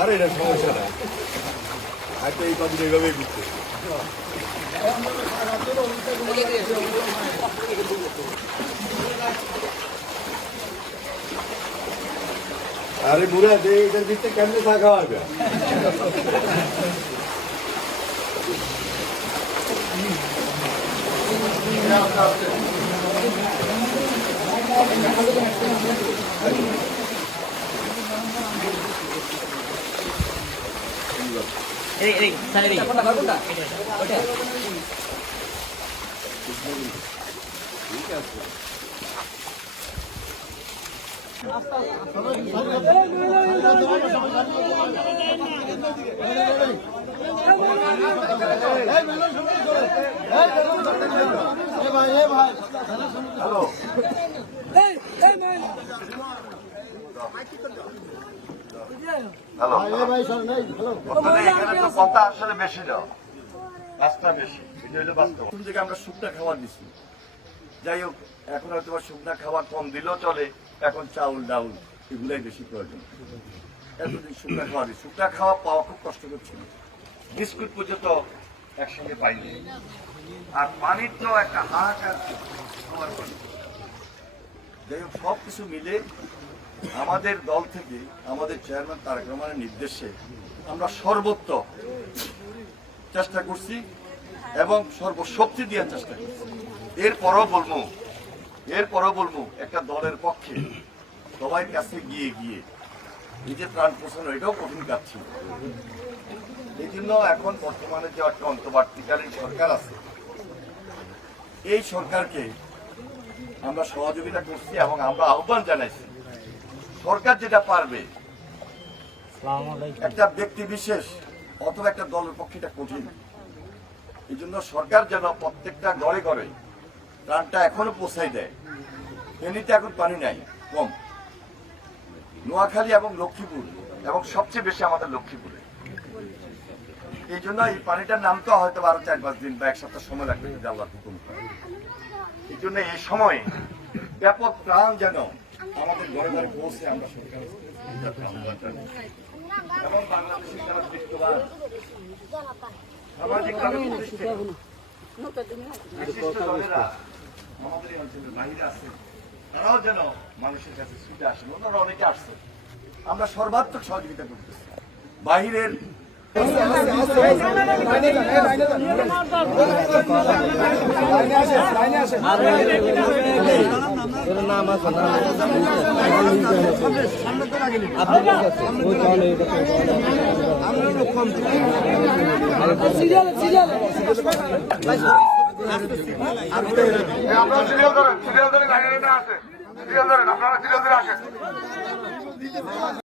আরে এটা সমস্যা না, একটা এই পাখি এইভাবেই ঘুরছে। আরে বুড়া যে এটার ভিতরে কেমনে চা খাওয়া হবে? ঠিক আছে। কথা আসলে বেশি দাও, রাস্তা বেশি, এটা হলো বাস্তব। কোন থেকে আমরা শুকনা খাবার দিচ্ছি, যাই হোক এখন হয়তো শুকনা খাবার কম দিলেও চলে, এখন চাউল ডাউল এগুলাই বেশি প্রয়োজন। এতদিন শুকনা খাওয়া দিই, শুকনা খাওয়া পাওয়া খুব কষ্টকর ছিল, বিস্কুট পর্যন্ত একসঙ্গে পাইনি, আর পানির তো একটা হাহাকার খাবার পানি। যাই হোক সব কিছু মিলে আমাদের দল থেকে আমাদের চেয়ারম্যান তারেক রহমানের নির্দেশে আমরা সর্বত্র চেষ্টা করছি এবং সর্বশক্তি দেওয়ার চেষ্টা করছি। এরপরও বলবো একটা দলের পক্ষে সবাই কাছে গিয়ে নিজের প্রাণ পোষানো এটাও কঠিন কাজ ছিল। এই জন্য এখন বর্তমানে যে একটা অন্তর্বর্তীকালীন সরকার আছে, এই সরকারকে আমরা সহযোগিতা করছি এবং আমরা আহ্বান জানাইছি, সরকার যেটা পারবে, একটা ব্যক্তি বিশেষ অথবা একটা দলের পক্ষে এটা কঠিন। এই জন্য সরকার যেন প্রত্যেকটা ঘরে ঘরে ত্রাণটা এখনো পৌঁছাই দেয়। এমনিতে এখন পানি নাই, কম। নোয়াখালী এবং লক্ষ্মীপুর, এবং সবচেয়ে বেশি আমাদের লক্ষ্মীপুরে। এই জন্য এই পানিটার নামতে হয়তো আরো 4-5 দিন বা 1 সপ্তাহ সময় লাগবে যদি আল্লাহ হুকুম করে। এই জন্য এই সময়ে ব্যাপক ত্রাণ যেন আমাদের ঘরে ঘরে পৌঁছে আমরা সরকার এবং বাংলাদেশের যারা বিত্তবান সামাজিকভাবে বিশিষ্ট দলেরা আমাদের এই অঞ্চলের বাহিরে আছে, তারাও যেন মানুষের কাছে ছুটে আসেন। ওনারা অনেকে আসছে, আমরা সর্বাত্মক সহযোগিতা করতেছি। বাহিরের আপনারা